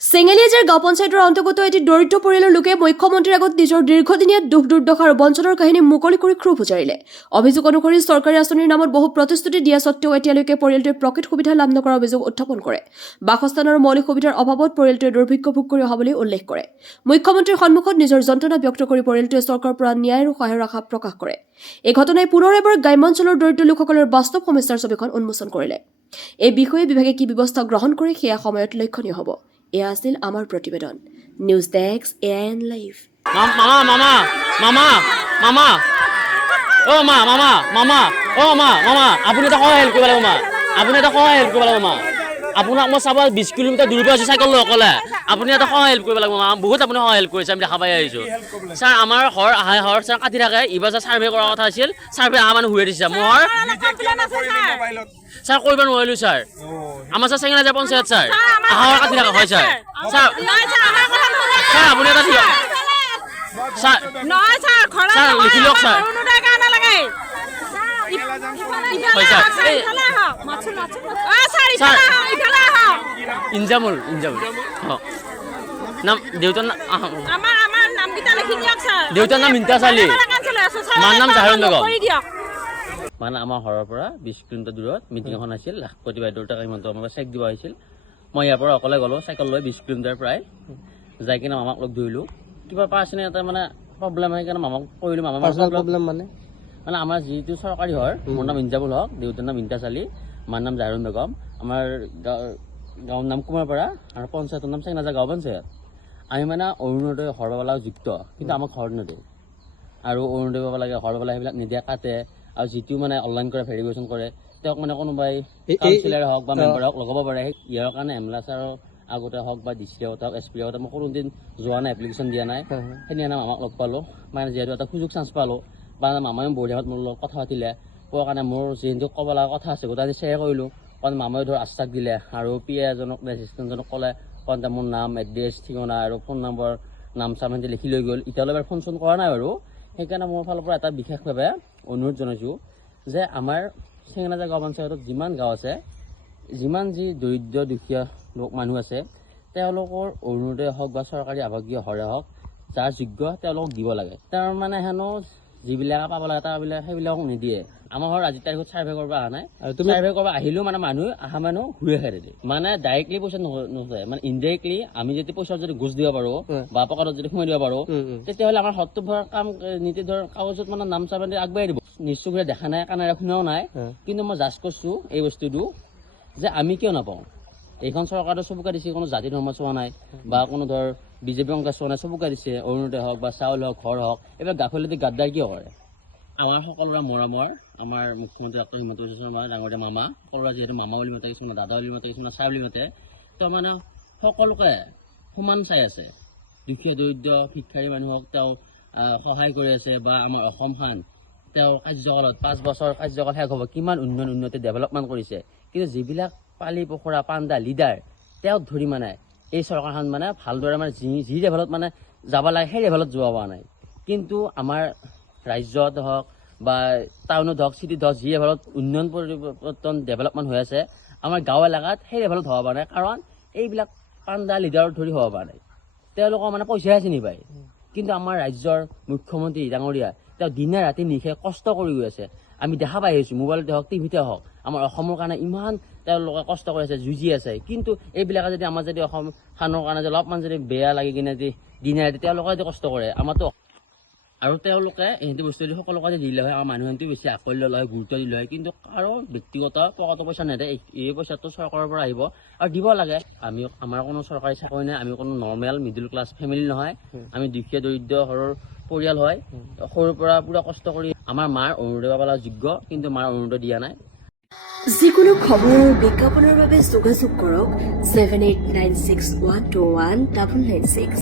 চেঙেলীয়াজাৰ গাঁও পঞ্চায়তৰ অন্তৰ্গত এটি দৰিদ্ৰ পৰিয়ালৰ লোকে মুখ্যমন্ত্ৰীৰ আগত নিজৰ দীৰ্ঘদিনীয়া দুখ দুৰ্দশা আৰু বঞ্চনাৰ কাহিনী মুকলি কৰি ক্ষোভ উজাৰিলে। অভিযোগ অনুসৰি চৰকাৰী আঁচনিৰ নামত বহু প্ৰতিশ্ৰুতি দিয়া স্বত্বেও এতিয়ালৈকে পৰিয়ালটোৱে প্ৰকৃত সুবিধা লাভ নকৰাৰ অভিযোগ উত্থাপন কৰে। বাসস্থান আৰু মৌলিক সুবিধাৰ অভাৱত পৰিয়ালটোৱে দুৰ্ভিক্ষ ভোগ কৰি অহা বুলি উল্লেখ কৰে। মুখ্যমন্ত্ৰীৰ সন্মুখত নিজৰ যন্ত্ৰণা ব্যক্ত কৰি পৰিয়ালটোৱে চৰকাৰৰ পৰা ন্যায় আৰু সহায়ৰ আশা প্ৰকাশ কৰে। এই ঘটনাই পুনৰ এবাৰ গ্ৰাম্যাঞ্চলৰ দৰিদ্ৰ লোকসকলৰ বাস্তৱ সমস্যাৰ ছবিখন উন্মোচন কৰিলে। এই বিষয়ে বিভাগে কি ব্যৱস্থা গ্ৰহণ কৰে সেয়া সময়ত লক্ষণীয় হ'ব। এয়া আছিল আমাৰ প্ৰতিবেদন। News desk AN live. আপুনি এটা সহায় হেল্প কৰিব লাগিব মা। আপোনাক মই চাব 20 কিলোমিটাৰ দূৰৰ পৰা আছোঁ চাইকেল লৈ অকলে। আপুনি এটা সহায় হেল্প কৰিব লাগিব মা। বহুত আপুনি সহায় হেল্প কৰিছে, আমি দেখা পাই আহিছোঁ। ছাৰ আমাৰ ঘৰ ছাৰ কাটি থাকে। এইবাৰ ছাৰ ছাৰ্ভে কৰাৰ কথা আছিল, ছাৰ্ভে অহা মানুহ ঘূৰাই দিছে। মোৰ ছাৰ কৰিব নোৱাৰিলোঁ ছাৰ। আমাৰ ছাৰ চেঙেলীয়াজাৰ পঞ্চায়ত ছাৰ আহাৰ কাটি থাকে হয় ছাৰ। ছাৰ আপুনি এটা দিয়ক ছাৰ লিখি লওক ছাৰ। হয় ছাৰ ইনজামুল নাম দেউতাৰ নাম ইন্তা চালি, মাৰ নাম জাহিৰুল বেগম। মানে আমাৰ ঘৰৰ পৰা 20 কিলোমিটাৰ দূৰত মিটিং এখন আছিল, লাখপতি বাইদেউৰ তাক ইমান আমাৰ চেক দিব আহিছিল। মই ইয়াৰ পৰা অকলে গ'লোঁ চাইকেল লৈ 20 কিলোমিটাৰ প্ৰায় যাই কিনে মামাক লগ ধৰিলোঁ। কিবা পাৰ্চনেল এটা মানে প্ৰব্লেম হয় কাৰণে মামাক কৰিলোঁ। মামা প্ৰব্লেম মানে আমাৰ যিটো চৰকাৰী ঘৰ, মোৰ নাম ইনজামুল হক, দেউতাৰ নাম ইন্তা চালি, মাৰ নাম জাহিৰুল বেগম। আমাৰ গাঁৱৰ নাম কুমাৰপাৰা আৰু পঞ্চায়তৰ নাম চেঙেলীয়াজাৰ গাঁও পঞ্চায়ত। আমি মানে অৰুণোদয় ঘৰ পাব লাগে যুক্ত, কিন্তু আমাক ঘৰ নিদিয়ে। আৰু অৰুণোদয় পাব লাগে, ঘৰ পাব লাগে, সেইবিলাক নিদিয়ে, কাটে। আৰু যিটো মানে অনলাইন কৰে, ভেৰিফিকেশ্যন কৰে, তেওঁক মানে কোনোবাই কাউন্সিলাৰে হওক বা মেম্বাৰে হওক লগাব পাৰে। ইয়াৰ কাৰণে এমএলএ ছাৰৰ আগতে হওক বা ডিচি আগতে হওক, এছপি আগতে মই কোনোদিন যোৱা নাই, এপ্লিকেশ্যন দিয়া নাই। সেইদিনা মামাক লগ পালোঁ, মানে যিহেতু এটা সুযোগ চান্স পালোঁ, বা মামাই বঢ়িয়াত মোৰ লগত কথা পাতিলে। কোৱাৰ কাৰণে মোৰ যিহেতু ক'ব লগা কথা আছে গোটেই শ্বেয়াৰ কৰিলোঁ। কাৰণ মামাই ধৰ আশ্বাস দিলে আৰু PA এজনক এছিষ্টেণ্টজনক ক'লে, কাৰণ মোৰ নাম, এড্ৰেছ, ঠিকনা আৰু ফোন নম্বৰ, নাম চাম সিহঁতে লিখি লৈ গ'ল। এতিয়ালৈ বাৰু ফোন চোন কৰা নাই বাৰু। সেইকাৰণে মোৰ ফালৰ পৰা এটা বিশেষভাৱে অনুৰোধ জনাইছোঁ যে আমাৰ চেঙেলীয়াজাৰ গাঁও পঞ্চায়তত যিমান গাঁও আছে, যিমান যি দৰিদ্ৰ দুখীয়া লোক মানুহ আছে, তেওঁলোকৰ অৰুণোদয় হওক বা চৰকাৰী আৱাসীয় ঘৰে হওক, যাৰ যোগ্য তেওঁলোকক দিব লাগে। তাৰ মানে হেনো যিবিলাকে পাব লাগে তাৰবিলাক সেইবিলাকক নিদিয়ে। আমাৰ ঘৰ আজিৰ তাৰিখত ছাৰ্ভে কৰিব অহা নাই, ছাৰ্ভে কৰিব আহিলেও মানে মানুহ ঘূৰি খাই দিয়ে। মানে ডাইৰেক্টলি পইচা নোখোজে, মানে ইনডাইৰেক্টলি আমি যদি পইচা যদি ঘোচ দিব পাৰোঁ বা পকেটত যদি সোমাই দিব পাৰোঁ, তেতিয়াহ'লে আমাৰ সত্তৰ কাম নীতি ধৰ কাগজত মানে নাম চাম আগবাঢ়ি দিব। নিশ্চয় দেখা নাই, কাণেৰে শুনাও নাই, কিন্তু মই জাজ কৰিছোঁ এই বস্তুটো যে আমি কিয় নাপাওঁ। এইখন চৰকাৰে চবকে দিছে, কোনো জাতি ধৰ্ম চোৱা নাই বা কোনো ধৰ বিজেপি অংকা চোৱা নাই, চবকে দিছে। অৰুণোদয় হওক বা চাউল হওক, ঘৰ হওক, এইবিলাক গাফিলতি গাদ্দাৰ কিয় কৰে। আমাৰ সকলোৰে মৰমৰ আমাৰ মুখ্যমন্ত্ৰী ডক্টৰ হিমন্ত বিশ্ব শৰ্মা ডাঙৰীয়া মামা, সকলোৰে যিহেতু মামা বুলি মাতে, কিছুমান দাদা বুলি মাতে, কিছুমান ছাৰ বুলি মাতে, তেওঁ মানে সকলোকে সমান চাই আছে। দুখীয়া দৰিদ্ৰ ভিক্ষাৰী মানুহক তেওঁ সহায় কৰি আছে। বা আমাৰ অসমখন তেওঁ কাৰ্যকালত 5 বছৰ কাৰ্যকাল শেষ হ'ব, কিমান উন্নতি ডেভেলপমেণ্ট কৰিছে। কিন্তু যিবিলাক পালি পখৰা পাণ্ডা লিডাৰ, তেওঁক ধৰি মানে এই চৰকাৰখন মানে ভালদৰে মানে যি লেভেলত মানে যাব লাগে সেই লেভেলত যোৱা হোৱা নাই। কিন্তু আমাৰ ৰাজ্যত হওক বা টাউনত হওক, চিটিত হওক, যি লেভেলত উন্নয়ন পৰিৱৰ্তন ডেভেলপমেণ্ট হৈ আছে, আমাৰ গাঁও এলেকাত সেই লেভেলত হ'ব পৰা নাই। কাৰণ এইবিলাক পাণ্ডা লিডাৰত ধৰি হ'ব পৰা নাই। তেওঁলোকৰ মানে পইচাহে চিনি পায়। কিন্তু আমাৰ ৰাজ্যৰ মুখ্যমন্ত্ৰী ডাঙৰীয়া তেওঁ দিনে ৰাতি নিশে কষ্ট কৰি গৈ আছে। আমি দেখা পাই আহিছোঁ, মোবাইলতে হওক, টিভিতে হওক, আমাৰ অসমৰ কাৰণে ইমান তেওঁলোকে কষ্ট কৰি আছে, যুঁজি আছে। কিন্তু এইবিলাকে যদি আমাৰ যদি অসমখনৰ কাৰণে যদি অলপমান যদি বেয়া লাগি কিনে যদি দিনে ৰাতি তেওঁলোকে যদি কষ্ট কৰে, আমাৰতো আৰু তেওঁলোকে এইটো বস্তু যদি সকলোকে দিলে হয়, আমাৰ মানুহখিনিতো বেছি আকৰ্ষণ লয়, গুৰুত্ব দিলে হয়। কিন্তু কাৰো ব্যক্তিগত পকেটৰ পইচা নেদে, এই পইচাটো চৰকাৰৰ পৰা আহিব আৰু দিব লাগে। আমাৰ কোনো চৰকাৰী চাকৰি নাই, আমি কোনো নৰ্মেল মিডিল ক্লাছ ফেমিলি নহয়, আমি দুখীয়া দৰিদ্ৰ ঘৰৰ পৰিয়াল হয়। সৰুৰ পৰা পুৰা কষ্ট কৰি আমাৰ মাৰ অৰুণোদয় পাব যোগ্য, কিন্তু মাৰ অৰুণোদয় দিয়া নাই। যিকোনো খবৰ আৰু বিজ্ঞাপনৰ বাবে যোগাযোগ কৰক 7896121996।